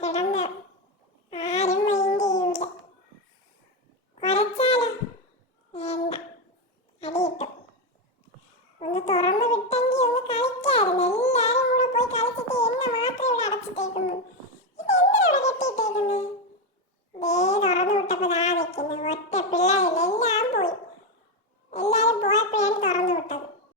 കിടന്ന് ആരും മൈൻഡ് ചെയ്യൂല. കുറച്ചാലോ വേണ്ട, അടി കിട്ടും. ഒന്ന് തുറന്നു വിട്ടെങ്കിൽ ഒന്ന് കളിക്കായിരുന്നു. എല്ലാരും കൂടെ പോയി കളിച്ചിട്ട് എന്നെ മാത്രം ഇവിടെ അടച്ചിട്ടേക്കുന്നു.